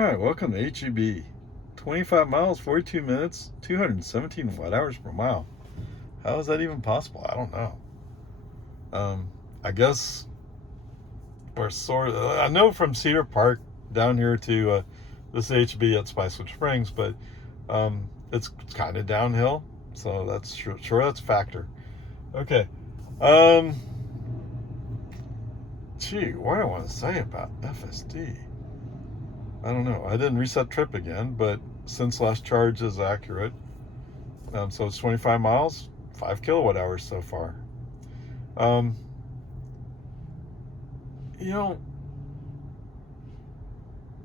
Alright, welcome to HEB. 25 miles, 42 minutes, 217 watt hours per mile. How is that even possible? I don't know. I guess we're sort of, I know from Cedar Park down here to this HEB at Spicewood Springs, but it's kind of downhill, so that's sure that's a factor. Okay. Gee, what do I want to say about FSD? I don't know. I didn't reset trip again, but since last charge is accurate. So it's 25 miles, 5 kilowatt hours so far. You know,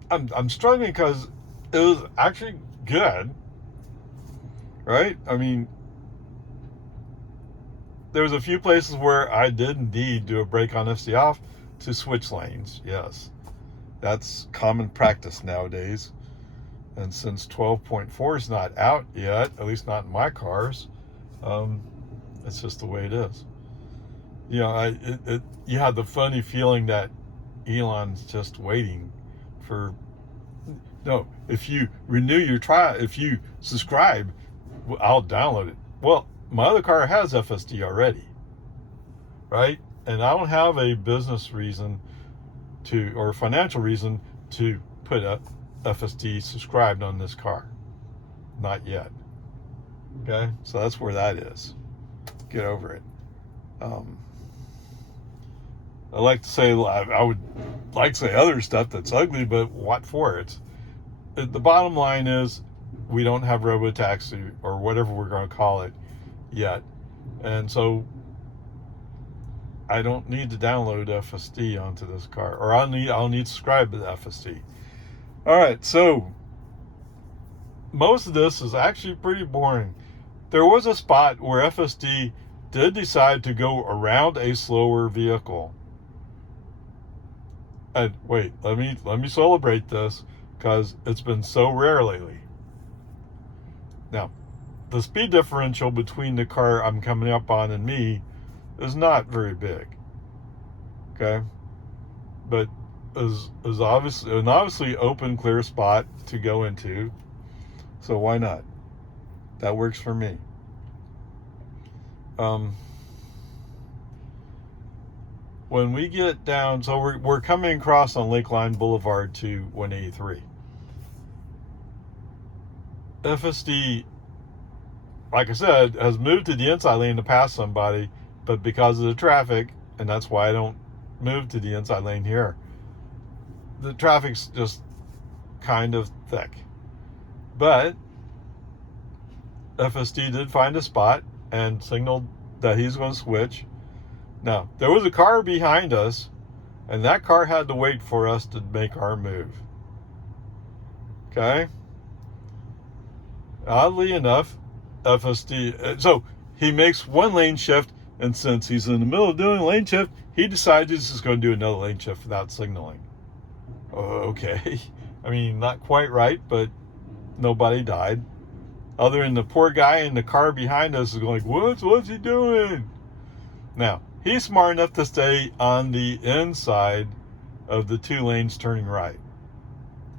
I'm struggling because it was actually good, right? I mean, there was a few places where I did indeed do a brake on FSD off to switch lanes. Yes, that's common practice nowadays. And since 12.4 is not out yet, at least not in my cars, it's just the way it is. You know, you have the funny feeling that Elon's just waiting for. No, if you renew your trial, if you subscribe, I'll download it. Well, my other car has FSD already, right? And I don't have a business reason to, or financial reason to put a FSD subscribed on this car. Not yet. Okay, so that's where that is. Get over it. I like to say, I would like to say other stuff that's ugly, but what for? The bottom line is we don't have robotaxi or whatever we're going to call it yet, and so I don't need to download FSD onto this car, or I'll need to subscribe to the FSD. All right, so most of this is actually pretty boring. There was a spot where FSD did decide to go around a slower vehicle. And wait, let me celebrate this because it's been so rare lately. Now, the speed differential between the car I'm coming up on and me is not very big. Okay, but is obviously open, clear spot to go into. So why not? That works for me. When we get down, so we're coming across on Lakeline Boulevard to 183. FSD, like I said, has moved to the inside lane to pass somebody, but because of the traffic, and that's why I don't move to the inside lane here, the traffic's just kind of thick. But FSD did find a spot and signaled that he's going to switch. Now, there was a car behind us, and that car had to wait for us to make our move. Okay? Oddly enough, FSD, so he makes one lane shift, and since he's in the middle of doing a lane shift, he decides he's just going to do another lane shift without signaling. Okay. I mean, not quite right, but nobody died. Other than the poor guy in the car behind us is going, what's he doing? Now, he's smart enough to stay on the inside of the two lanes turning right.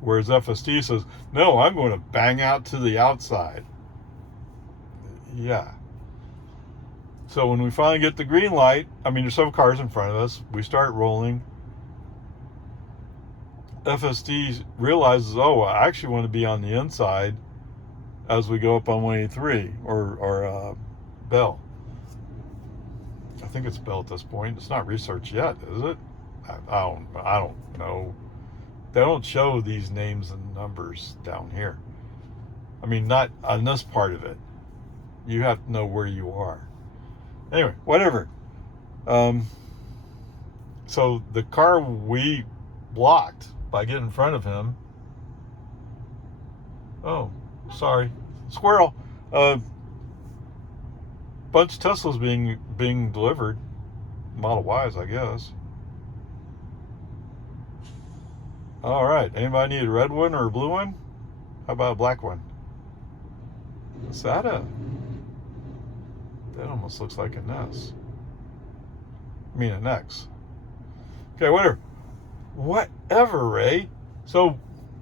Whereas FSD says, no, I'm going to bang out to the outside. Yeah. So when we finally get the green light, I mean, there's several cars in front of us. We start rolling. FSD realizes, oh, I actually want to be on the inside as we go up on 183 or Bell. I think it's Bell at this point. It's not research yet, is it? I don't know. They don't show these names and numbers down here. I mean, not on this part of it. You have to know where you are. Anyway, whatever. So the car we blocked by getting in front of him. Oh, sorry, squirrel. Bunch of Teslas being delivered, Model Ys, I guess. All right, anybody need a red one or a blue one? How about a black one? Is that that almost looks like an S. I mean an X. Okay, whatever, Ray. So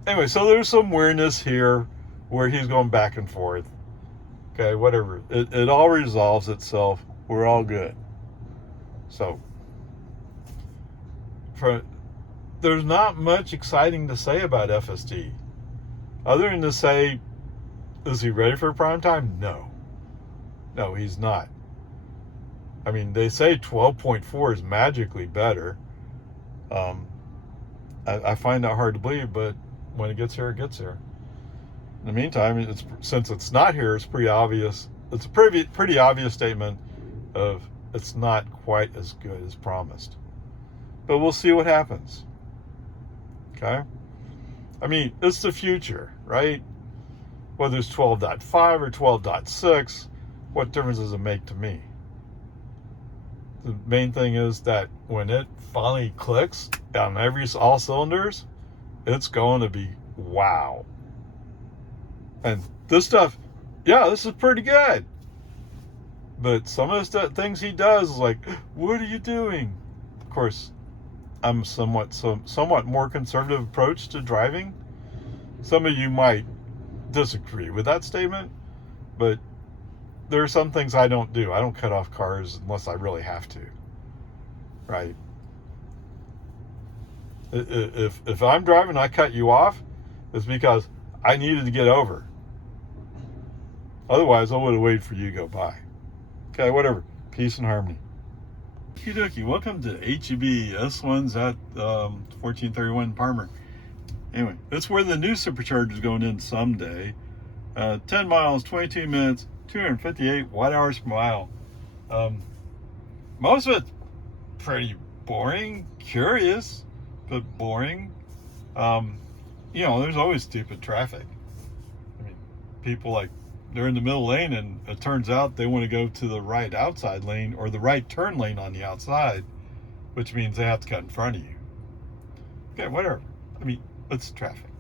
Anyway, so there's some weirdness here where he's going back and forth. Okay, whatever. It all resolves itself. We're all good. So, there's not much exciting to say about FSD. Other than to say, is he ready for prime time? No. No, he's not. I mean, they say 12.4 is magically better. I find that hard to believe, but when it gets here, it gets here. In the meantime, since it's not here, it's pretty obvious. It's a pretty obvious statement of it's not quite as good as promised. But we'll see what happens. Okay? I mean, it's the future, right? Whether it's 12.5 or 12.6, what difference does it make to me? The main thing is that when it finally clicks on all cylinders, it's going to be wow. And this stuff, yeah, this is pretty good. But some of the things he does is like, what are you doing? Of course, I'm somewhat more conservative approach to driving. Some of you might disagree with that statement, but there are some things I don't do. I don't cut off cars unless I really have to, right? If I'm driving and I cut you off, it's because I needed to get over. Otherwise, I would have waited for you to go by. Okay, whatever. Peace and harmony. Okie dokie. Welcome to HEB. This one's at 1431 Palmer. Anyway, that's where the new supercharger is going in someday. 10 miles, 22 minutes, 258 watt-hours per mile. Most of it's pretty boring, curious, but boring. There's always stupid traffic. I mean, people they're in the middle lane and it turns out they want to go to the right outside lane or the right turn lane on the outside, which means they have to cut in front of you. Okay, whatever. I mean, it's traffic.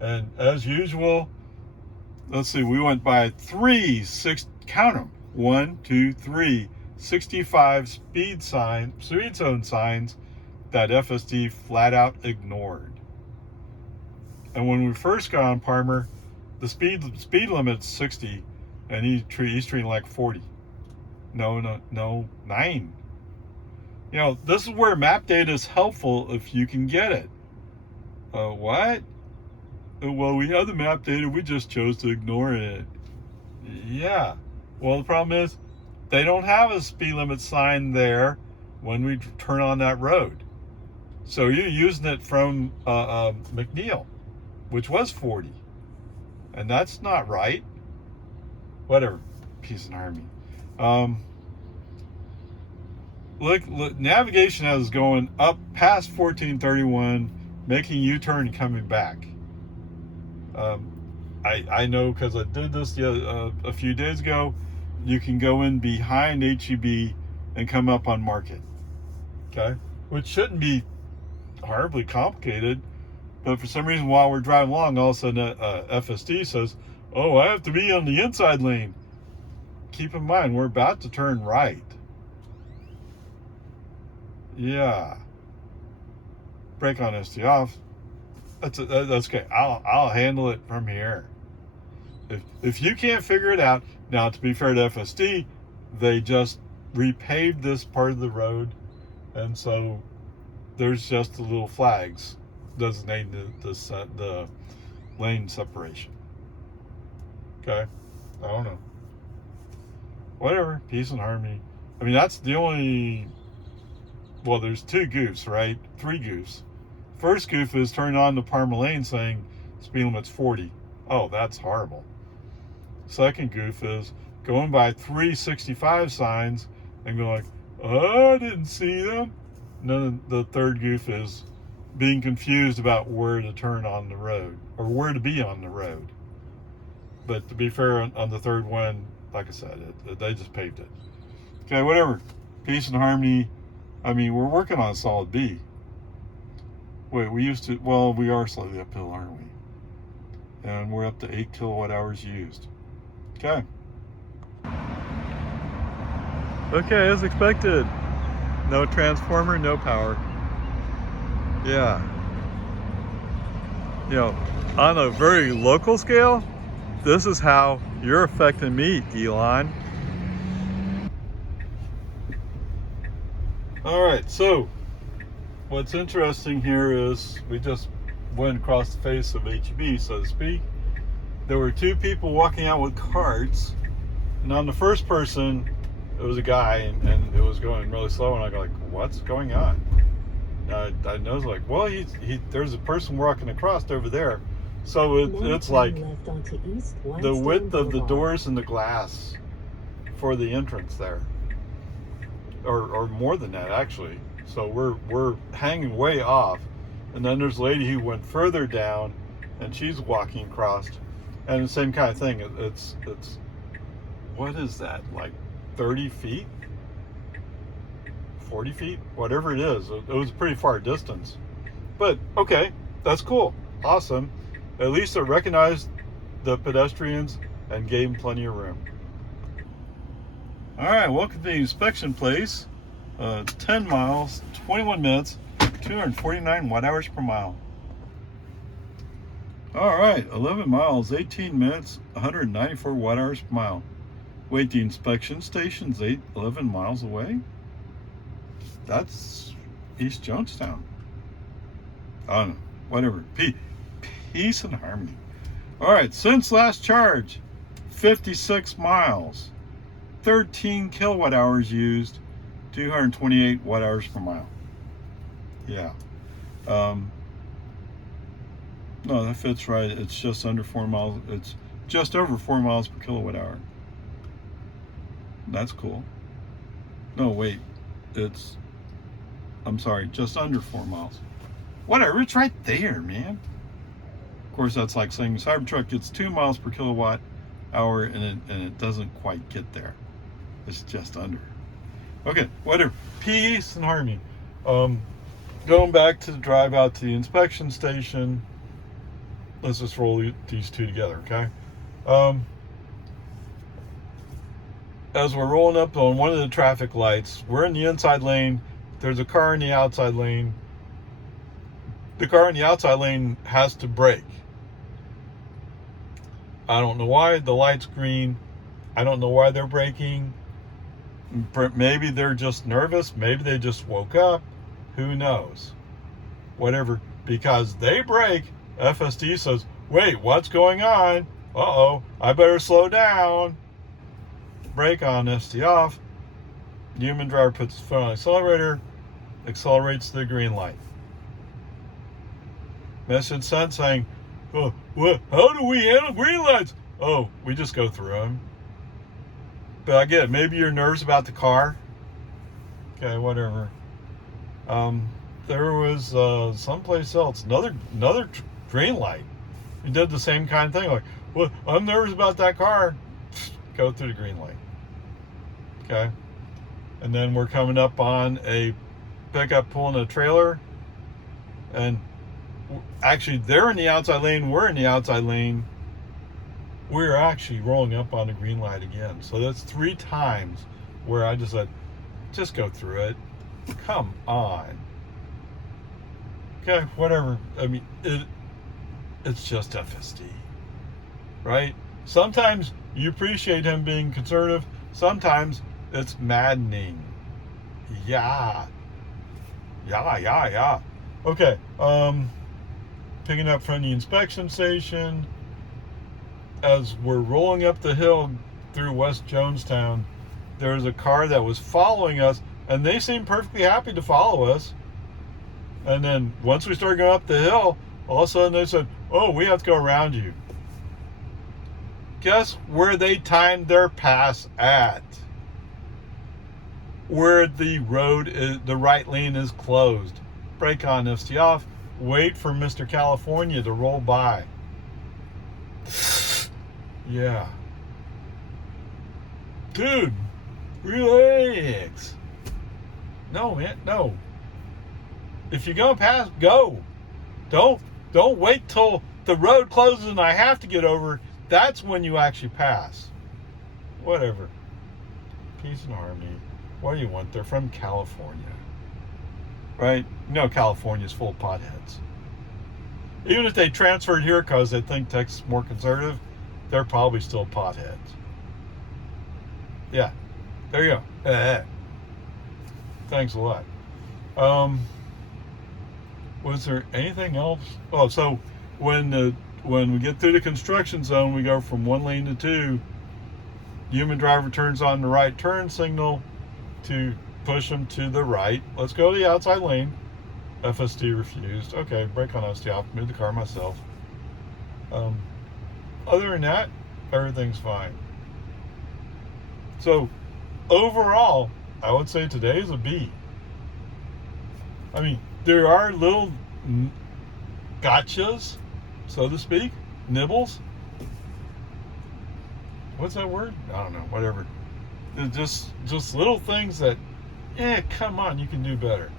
And as usual, let's see, we went by 65 speed zone signs that FSD flat out ignored. And when we first got on Palmer, the speed limit's 60, and he's treating like 40. No, 9. This is where map data is helpful if you can get it. What? Well, we have the map data, we just chose to ignore it. Yeah. Well, the problem is they don't have a speed limit sign there when we turn on that road. So you're using it from McNeil, which was 40. And that's not right. Whatever. Peace and harmony. Look, navigation has going up past 1431, making U-turn and coming back. I know because I did this a few days ago. You can go in behind HEB and come up on Market. Okay? Which shouldn't be horribly complicated. But for some reason, while we're driving along, all of a sudden FSD says, oh, I have to be on the inside lane. Keep in mind, we're about to turn right. Yeah. Brake on SD off. That's okay. I'll handle it from here. If you can't figure it out, now to be fair to FSD, they just repaved this part of the road, and so there's just the little flags designating the lane separation. Okay, I don't know. Whatever, peace and harmony. I mean, that's the only. Well, there's 2 goofs, right? 3 goofs. First goof is turning on the Palmer lane saying speed limit's 40. Oh, that's horrible. Second goof is going by 365 signs and going like, oh, I didn't see them. And then the third goof is being confused about where to turn on the road or where to be on the road. But to be fair, on the third one, like I said, they just paved it. Okay, whatever. Peace and harmony. I mean, we're working on a solid B. Wait, we are slightly uphill, aren't we? And we're up to 8 kilowatt hours used. Okay. Okay, as expected. No transformer, no power. Yeah. you know, on a very local scale, this is how you're affecting me, Elon. All right, so what's interesting here is we just went across the face of HEB, so to speak. There were two people walking out with carts, and on the first person, it was a guy, and it was going really slow, and I go like, what's going on? And I know, like, well, there's a person walking across over there. So it's like the width of the doors and the glass for the entrance there, or more than that actually. So we're hanging way off, and then there's a lady who went further down, and she's walking across, and the same kind of thing. It's what is that, like 30 feet, 40 feet, whatever it is. It was a pretty far distance, but okay, that's cool, awesome. At least it recognized the pedestrians and gave them plenty of room. All right, welcome to the inspection place. 10 miles, 21 minutes, 249 watt-hours per mile. All right, 11 miles, 18 minutes, 194 watt-hours per mile. Wait, the inspection station's 11 miles away? That's East Jonestown. I don't know, whatever. Peace and harmony. All right, since last charge, 56 miles, 13 kilowatt hours used, 228 watt hours per mile. Yeah. No, that fits right. It's just under 4 miles. It's just over 4 miles per kilowatt hour. That's cool. No, wait. I'm sorry, just under 4 miles. Whatever, it's right there, man. Of course, that's like saying Cybertruck gets 2 miles per kilowatt hour, and it doesn't quite get there. It's just under. Okay, whatever. Peace and harmony. Going back to the drive out to the inspection station. Let's just roll these two together, okay? As we're rolling up on one of the traffic lights, we're in the inside lane. There's a car in the outside lane. The car in the outside lane has to brake. I don't know why. The light's green. I don't know why they're braking. Maybe they're just nervous. Maybe they just woke up. Who knows? Whatever. Because they brake, FSD says, wait, what's going on? Uh-oh, I better slow down. Brake on, FSD off. Human driver puts his foot on the accelerator, accelerates to the green light. Message sent saying, oh, what? How do we handle green lights? Oh, we just go through them. But I get it. Maybe you're nervous about the car. Okay, whatever. There was someplace else, another green light. You did the same kind of thing. Like, well, I'm nervous about that car. Go through the green light. Okay. And then we're coming up on a pickup pulling a trailer. And actually, they're in the outside lane. We're in the outside lane. We're actually rolling up on the green light again. So that's 3 times where I just said, just go through it. Come on. Okay, whatever. I mean, it's just FSD, right? Sometimes you appreciate him being conservative. Sometimes it's maddening. Yeah. Okay, picking up from the inspection station. As we're rolling up the hill through West Jonestown, there's a car that was following us, and they seemed perfectly happy to follow us. And then once we started going up the hill, all of a sudden they said, oh, we have to go around you. Guess where they timed their pass at? Where the road is, the right lane is closed. Brake on, FSD off, wait for Mr. California to roll by. Yeah. Dude, relax. No, man, no. If you're going past, go. Don't wait till the road closes and I have to get over. That's when you actually pass. Whatever. Peace and harmony. What do you want? They're from California. Right? You know California's full of potheads. Even if they transferred here because they think Texas is more conservative, they're probably still potheads. Yeah, there you go. Thanks a lot. Was there anything else? Oh, so when we get through the construction zone, we go from 1 lane to 2. Human driver turns on the right turn signal to push them to the right. Let's go to the outside lane. FSD refused. Okay, brake on FSD off. Move the car myself. Other than that, everything's fine. So overall, I would say today is a B. I mean, there are little gotchas, so to speak, nibbles. What's that word? I don't know, whatever. It's just little things that, come on, you can do better.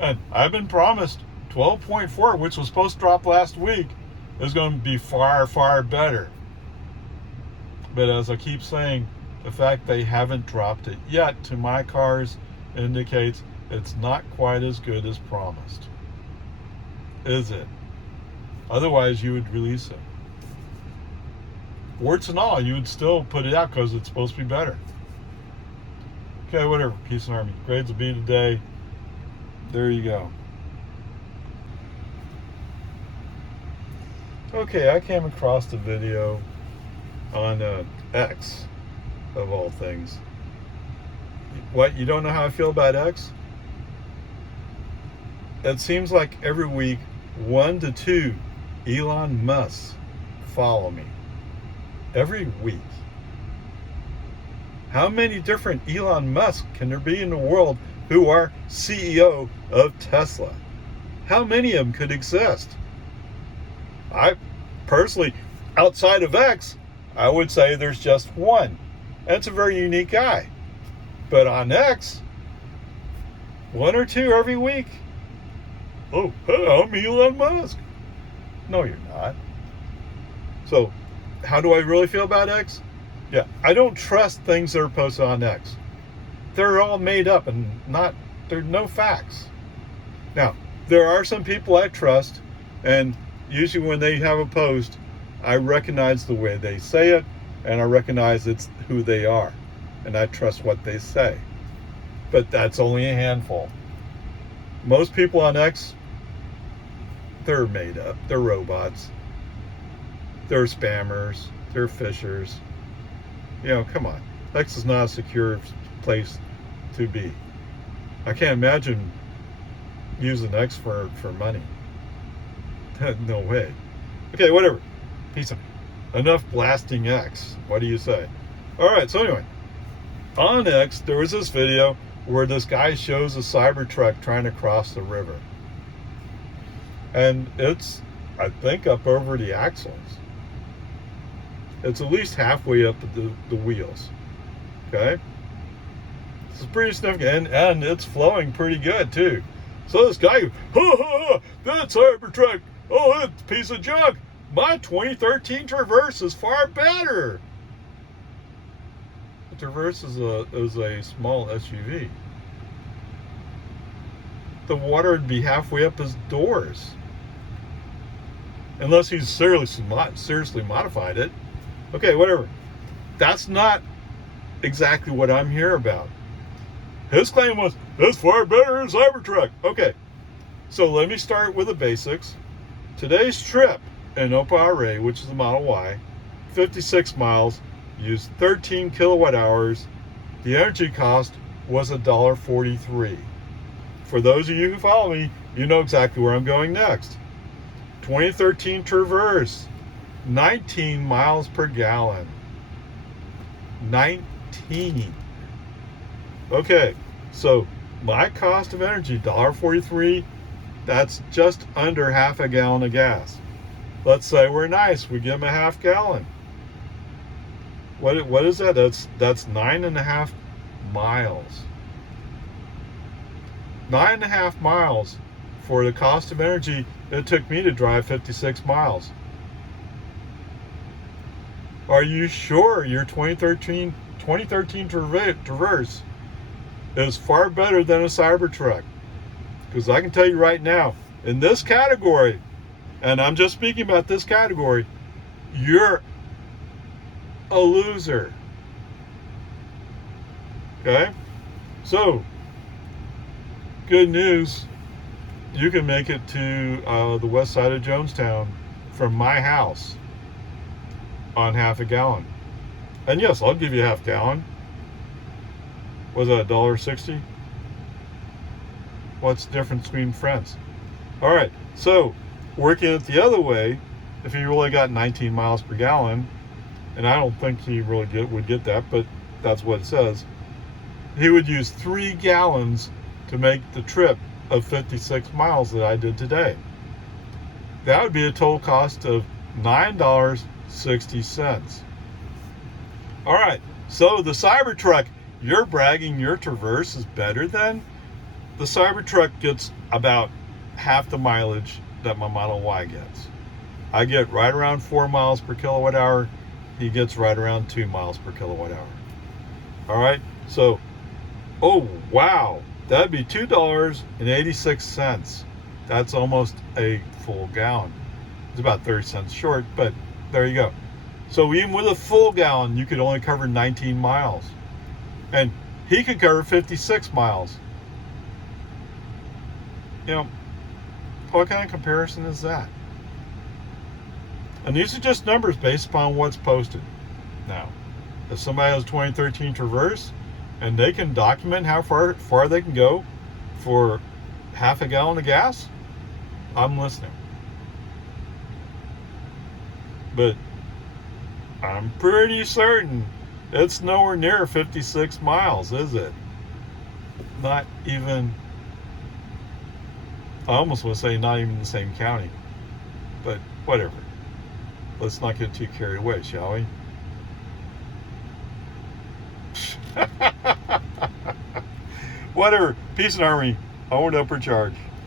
And I've been promised 12.4, which was supposed to drop last week, is going to be far, far better. But as I keep saying, the fact they haven't dropped it yet to my cars indicates it's not quite as good as promised. Is it? Otherwise, you would release it. Warts and all, you would still put it out because it's supposed to be better. Okay, whatever. Peace and Army. Grades will be today. There you go. Okay, I came across the video on X, of all things. What, you don't know how I feel about X? It seems like every week, 1 to 2 Elon Musk follow me. Every week. How many different Elon Musk can there be in the world who are CEO of Tesla? How many of them could exist? I personally, outside of X, I would say there's just one. That's a very unique guy. But on X, 1 or 2 every week. Oh, hey, I'm Elon Musk. No, you're not. So, how do I really feel about X? Yeah, I don't trust things that are posted on X. They're all made up and there are no facts. Now, there are some people I trust, and usually when they have a post, I recognize the way they say it, and I recognize it's who they are, and I trust what they say. But that's only a handful. Most people on X, they're made up. They're robots. They're spammers. They're phishers. You know, come on. X is not a secure place to be. I can't imagine using X for money. No way. Okay, whatever. Peace out. Enough blasting X. What do you say? All right, so anyway. On X, there was this video where this guy shows a Cybertruck trying to cross the river. And it's, I think, up over the axles. It's at least halfway up the wheels. Okay? This is pretty significant, and it's flowing pretty good, too. So this guy, that Cybertruck, oh, it's a piece of junk. My 2013 Traverse is far better. The Traverse is a small SUV. The water would be halfway up his doors. Unless he's seriously modified it. Okay, whatever. That's not exactly what I'm here about. His claim was, it's far better than Cybertruck. Okay, so let me start with the basics. Today's trip in OPARAY, which is the Model Y, 56 miles, used 13 kilowatt hours. The energy cost was $1.43. For those of you who follow me, you know exactly where I'm going next. 2013 Traverse, 19 miles per gallon. 19. Okay, so my cost of energy, $1.43, that's just under half a gallon of gas. Let's say we're nice, we give them a half gallon. What is that? That's 9.5 miles. 9.5 miles for the cost of energy it took me to drive 56 miles. Are you sure your 2013 Traverse is far better than a Cybertruck? Because I can tell you right now, in this category, and I'm just speaking about this category, you're a loser. Okay? So, good news, you can make it to the west side of Jonestown from my house on half a gallon. And yes, I'll give you half gallon. Was that $1.60? What's the difference between friends? All right, so working it the other way, if he really got 19 miles per gallon, and I don't think he really would get that, but that's what it says, he would use 3 gallons to make the trip of 56 miles that I did today. That would be a total cost of $9.60. All right, so the Cybertruck, you're bragging your Traverse is better than? The Cybertruck gets about half the mileage that my Model Y gets. I get right around 4 miles per kilowatt hour. He gets right around 2 miles per kilowatt hour. All right, so, oh, wow. That'd be $2.86. That's almost a full gallon. It's about 30 cents short, but there you go. So even with a full gallon, you could only cover 19 miles. And he could cover 56 miles. You know, what kind of comparison is that? And these are just numbers based upon what's posted. Now, if somebody has a 2013 Traverse and they can document how far they can go for half a gallon of gas, I'm listening. But I'm pretty certain it's nowhere near 56 miles, is it? Not even, I almost want to say not even the same county. But whatever. Let's not get too carried away, shall we? Whatever. Peace and harmony. Onward, upward charge.